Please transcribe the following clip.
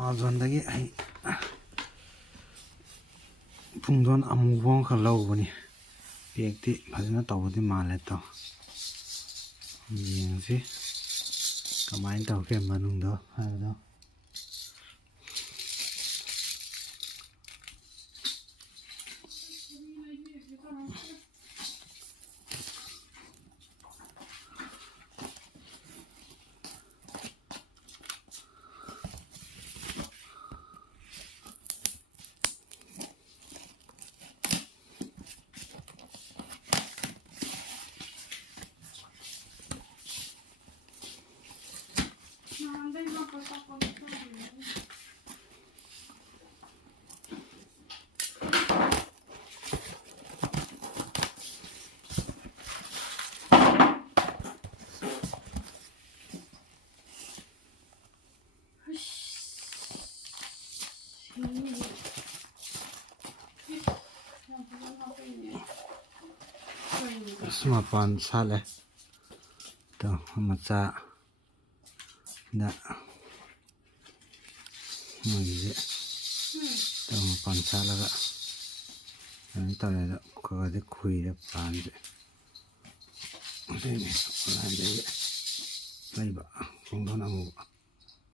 ꯑꯦꯃꯥꯖꯣꯟꯗꯒꯤ ꯑꯩ ꯄꯨꯡꯗꯣꯟ ꯑꯃꯨꯕ ꯑꯃꯈꯛ ꯂꯧꯕꯅꯤ ꯄꯦꯛꯇꯤ ꯐꯖꯅ ꯇꯧꯕꯗꯤ ꯃꯥꯜꯂꯦ ꯇꯧ ꯌꯦꯡꯁꯤ ꯀꯃꯥꯏꯅ ꯇꯧꯒꯦ ꯃꯅꯨꯡꯗ ꯍꯥꯏꯕꯗꯣ mapaan sale to macha da muje to mapaan sala ga ani tale da ko de khui da pan de ni lai ba pungdon amu